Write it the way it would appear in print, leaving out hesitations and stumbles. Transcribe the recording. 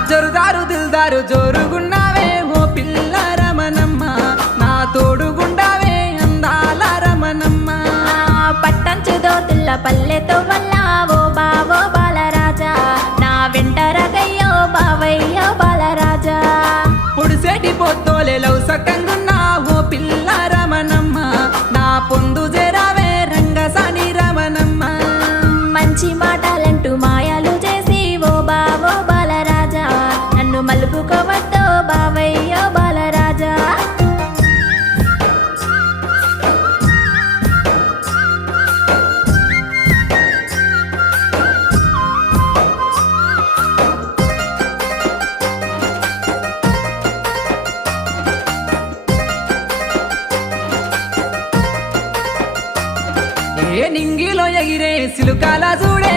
జరుదారు దిల్దారు జోరుగున్నావే ఓ పిల్ల రమణమ్మ, నా తోడుగుండావే అందాల రమణమ్మ. పట్టంచు దోతుల్ల పల్లెతో వల్ల ఓ బావో బాలరాజా, నా వెంట రగయ్యో బావయ్యో బాలరాజా. పొడిసేటి పొత్తోలే లవ్ సక్కంగున్నా ఓ పిల్ల రమణమ్మ, నా పొందు జరావే రంగసాని రమణమ్మ. మంచి మాటలంటూ మాయాలు చేసి ఓ బావో బాలరాజా, నన్ను మలుపుకోవద్దో బావయ్యో బాలరాజా. ఏ నింగిలో ఎగిరే సిలుకాల చూడ